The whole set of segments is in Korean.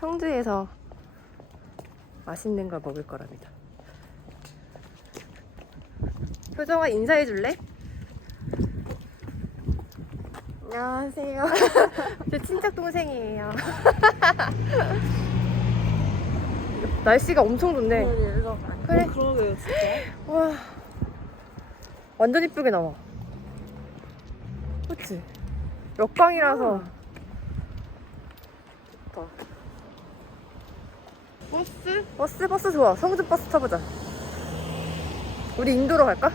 청주에서 맛있는 걸 먹을 거랍니다. 효정아 인사해 줄래? 안녕하세요. 제 친척 동생이에요. 날씨가 엄청 좋네. 그래. 그러게요, 진짜. 와, 완전 이쁘게 나와. 그치? 역광이라서. 좋다. 버스? 버스, 버스 좋아. 성주 버스 타보자. 우리 인도로 갈까?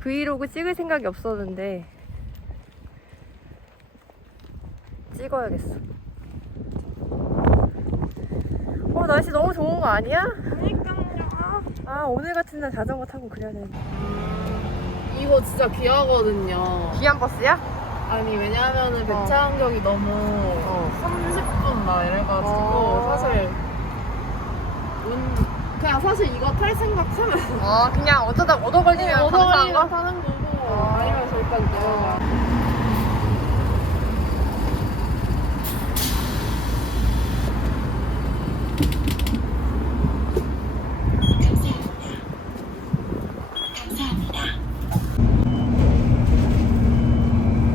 브이로그 찍을 생각이 없었는데 찍어야겠어. 어, 날씨 너무 좋은 거 아니야? 아, 오늘 같은 날 자전거 타고 그래야 되는데. 이거 진짜 귀하거든요. 귀한 버스야? 아니, 왜냐면은 배차 간격이 너무 30 분막 이래가지고, 어. 사실, 운, 그냥 사실 이거 탈 생각하면 어, 그냥 어쩌다 얻어 걸리면 감사한 얻어걸리면 거? 사는 거고, 어. 아니면 절대 안 돼요.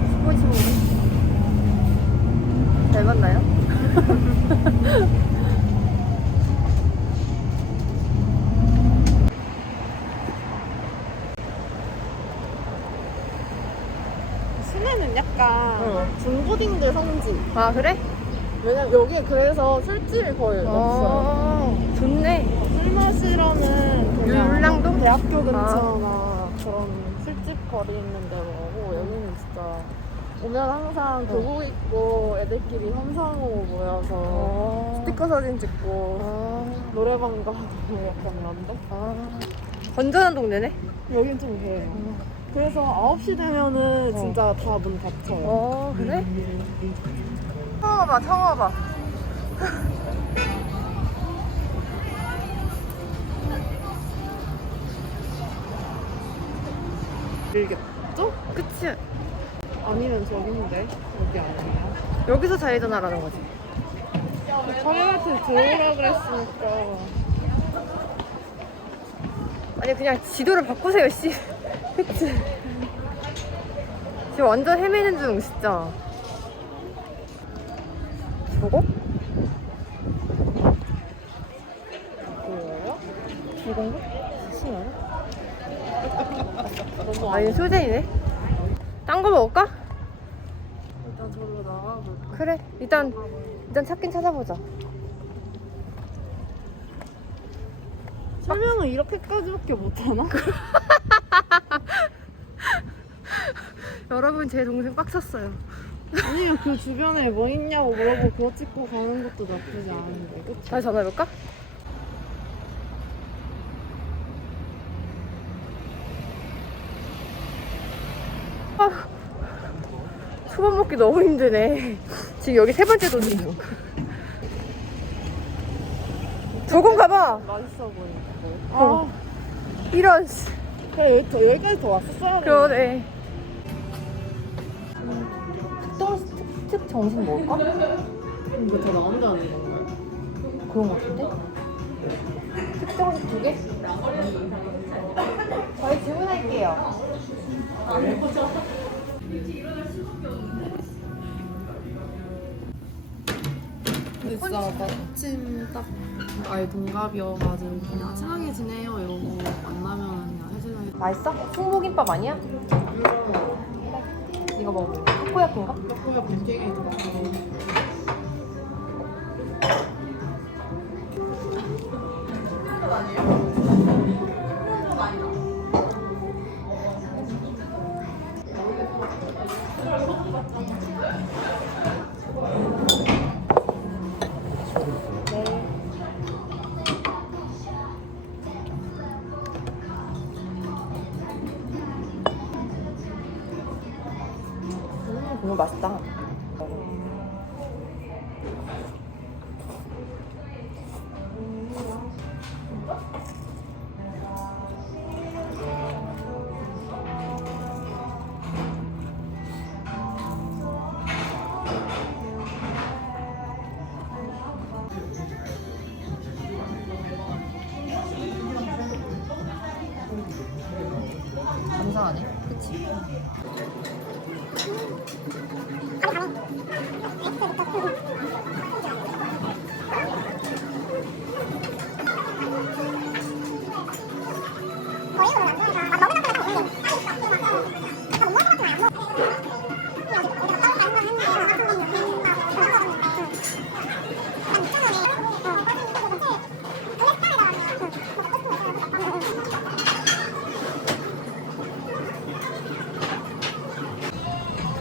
스포츠인데? 잘 봤나요? 시내는 약간 어. 중고딩들 성지. 아, 그래? 왜냐면 여기 그래서 술집이 거의 없어요. 어, 좋네. 술 마시러는 그냥 율랑동? 대학교 근처나 그런 술집 거리 있는 데고 여기는 진짜 오면 항상 교복 입고 애들끼리 삼삼오오 모여서 어. 스티커 사진 찍고 어. 노래방 가고 약간 그런데 아. 건전한 동네네? 여긴 좀 그래요. 그래서 9시 되면은 진짜 다 문 닫혀요. 어, 그래? 처음 와봐. 밀겠죠? 그치? 아니면 저긴데 여기 아니에요? 여기서 자회전하라는 거지. 카메라트 들어오라 그랬으니까 아니, 그냥 지도를 바꾸세요, 씨. 그치? 지금 완전 헤매는 중, 진짜. 저거? 보여요? 저건가? 신나요? 너무 아니, 소재이네. 딴 거 먹을까? 일단 저로 나가볼까? 그래. 일단, 일단 찾긴 찾아보자. 설명을 이렇게까지밖에 못하나? 여러분, 제 동생 빡쳤어요. 아니면 그 주변에 뭐 있냐고 물어보고 그거 찍고 가는 것도 나쁘지 않은데 그치? 다시 전화해볼까? 아, 초밥 먹기 너무 힘드네. 지금 여기 세 번째 중. 저건가 봐. 맛있어 보이고 어. 아 이런. 씨. 그래 여기 더, 여기까지 더 왔었어야 돼 그러네. 특정 특 정신 먹을까? 이거 더 나온다는 건가요? 그런 거 같은데? 특정식 두 개? 저희 주문할게요. 근데 진짜 마침 딱 아예 동갑이어가지고 그냥 친하게 지내요 이러고 만나면 그냥 맛있어? 충무김밥 아니야? 이거 먹어. 타코야키인가? 뱅뱅이 음, 국물 맛있다.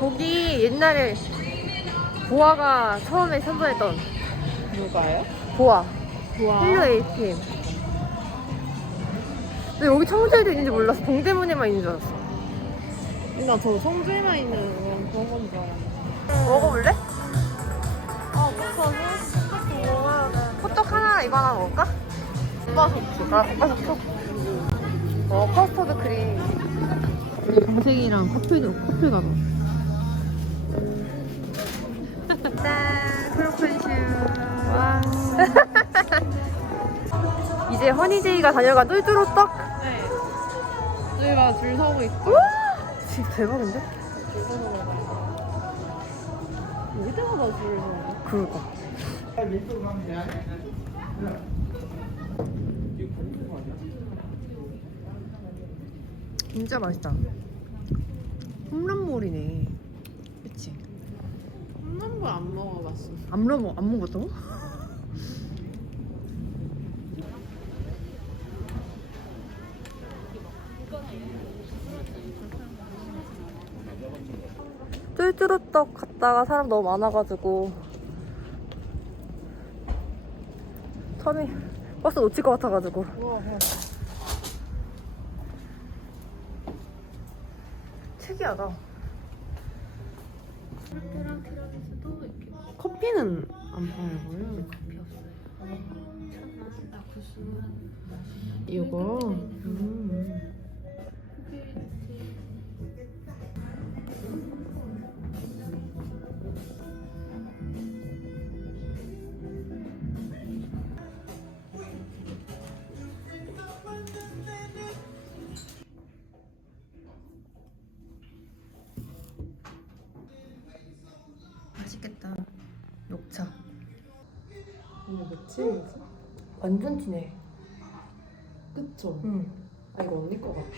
저기 옛날에 보아가 처음에 선보였던 누가요? 보아 좋아. 헬로 ATM 근데 여기 청주에도 있는지 몰랐어 동대문에만 있는 줄 알았어 나저 성주에만 있는 그런 건줄 알았는데. 먹어볼래? 아, 못하지? 먹어야 돼. 호떡 하나 이거 하나 먹을까? 볶아서 아 볶아서 어 커스터드 크림 정색이랑 커피도 커피가 더. 허니제이가 다녀간 똘똘호떡 네. 저희가 줄 서고 있어. 진짜 대박인데? 어디 때마다 줄 서고. 그러니까 진짜 맛있다 홈런볼이네 그치? 홈런볼 안 먹어봤어. 안 먹어 안 먹었다고? 쫄쫄호떡 갔다가 사람 너무 많아가지고 처음에 버스 놓칠 것 같아가지고 우와, 특이하다 커피는 안 팔고요. 이거. 음. 며칠이지? 완전 진해 그쵸? 응 아, 이거 언니 거 같다.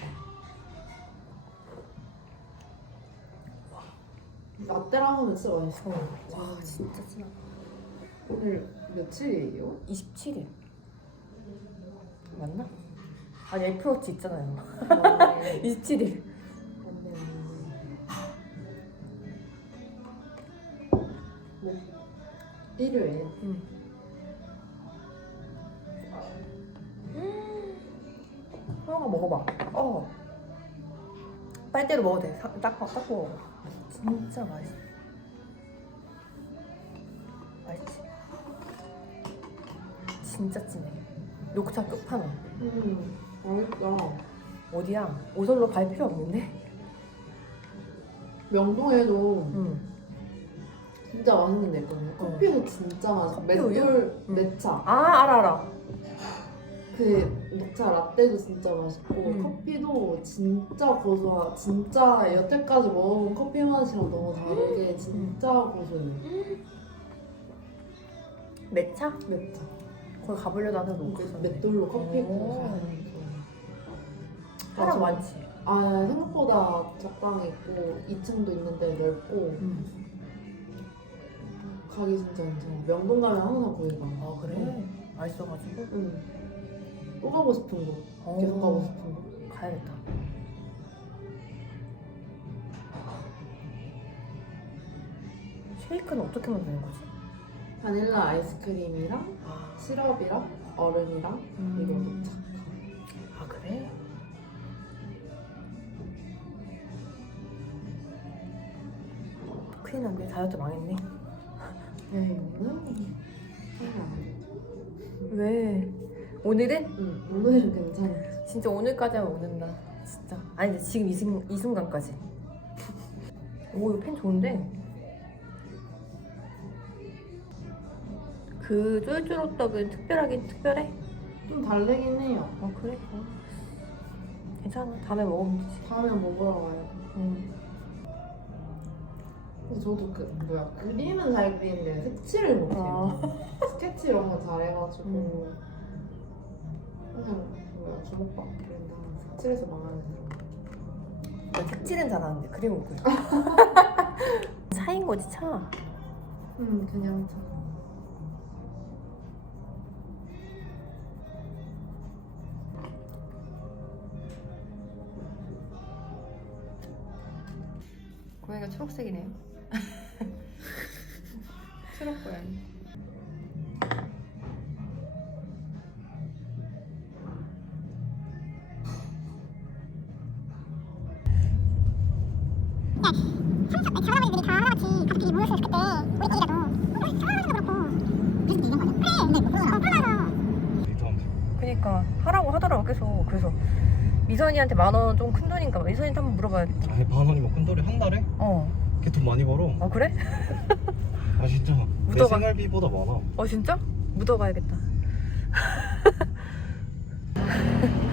라떼랑 하면 진짜 맛있어. 와 진짜 진하 오늘 며칠이에요? 27일 맞나? 아니 애플워치 있잖아요 맞네. 27일 맞네. 뭐, 일요일. 응. 빨대로 먹어도 돼 사- 딱, 딱 먹어 진짜 맛있어 맛있지? 진짜 진해 녹차 끝판왕 음, 맛있다. 어디야? 오설로 갈 필요 없는데? 명동에도 응 진짜 맛있는 데 있거든요. 커피도 진짜 맛있어. 커피? 응. 매차. 아 알아 알아 그 녹차 라떼도 진짜 맛있고 음. 커피도 진짜 고소하. 진짜 여태까지 먹어본 커피 맛이랑 너무 다르게 진짜 고소해요. 매차? 매차. 거기 가보려다 하는 거그 없었는데 맷돌로 커피 오. 고소해요. 사람 많지 아 생각보다 적당히 있고 2층도 있는데 넓고 응. 가기 진짜 괜찮아. 명동 가면 항상 거기 가. 아 그래? 맛있어가지고 응. 또 가고 싶은 곳. 어. 계속 가고 싶은 곳. 가야겠다 쉐이크는 어떻게 만드는 거지? 바닐라 아이스크림이랑 아, 시럽이랑 얼음이랑 음. 이거 녹차. 아 그래? 큰일 났네 다이어트 망했네 네, 오늘은? 응, 오늘은 괜찮아. 진짜 오늘까지 하면 오는다 진짜 아니 근데 지금 이, 순, 이 순간까지 오 이거 펜 좋은데 그 쫄쫄호떡은 특별하긴 특별해? 좀 다르긴 해요. 아 그래? 어. 괜찮아. 다음에 먹으면 되지. 다음에 먹으러 가요. 응. 근데 저도 그 뭐야 그림은 잘 그리는데 색칠을 못해요. 스케치 이런 거 잘해가지고 음. 항상 뭐야 주먹밥 그린다 색칠해서 망하는 사람. 색칠은 잘하는데 그림 못 그려. 차인 거지 차. 음 그냥 저 고양이가 초록색이네요. 초록 고양이. 작업들이 다 하나같이 가족끼리 모였을 그때 우리끼리라도 상황도 그렇고 계속 얘기한 거죠. 그래, 근데 뭐 코로나 리더한테 그니까 하라고 하더라고 계속. 그래서 미선이한테 만 원 좀 큰 돈인가 봐. 미선이한테 한번 물어봐야겠다. 아이 만 원이면 큰 돈이 한 달에? 어. 걔돈 많이 벌어 어 그래? 아 진짜 내 묻어가. 생활비보다 많아 어 진짜? 묻어가야겠다.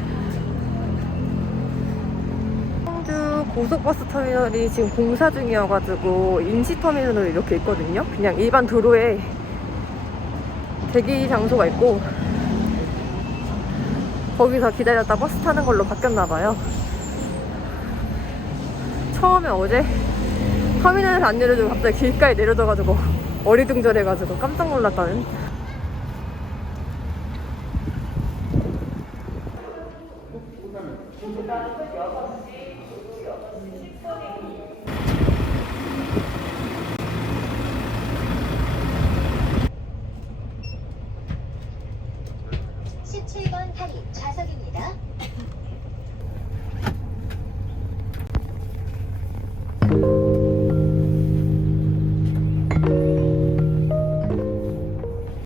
고속버스 터미널이 지금 공사 중이어가지고 임시 터미널로 이렇게 있거든요. 그냥 일반 도로에 대기 장소가 있고 거기서 기다렸다 버스 타는 걸로 바뀌었나 봐요. 처음에 어제 터미널에서 안 내려주고 갑자기 길가에 내려져가지고 어리둥절해가지고 깜짝 놀랐다는. 번 탈입 좌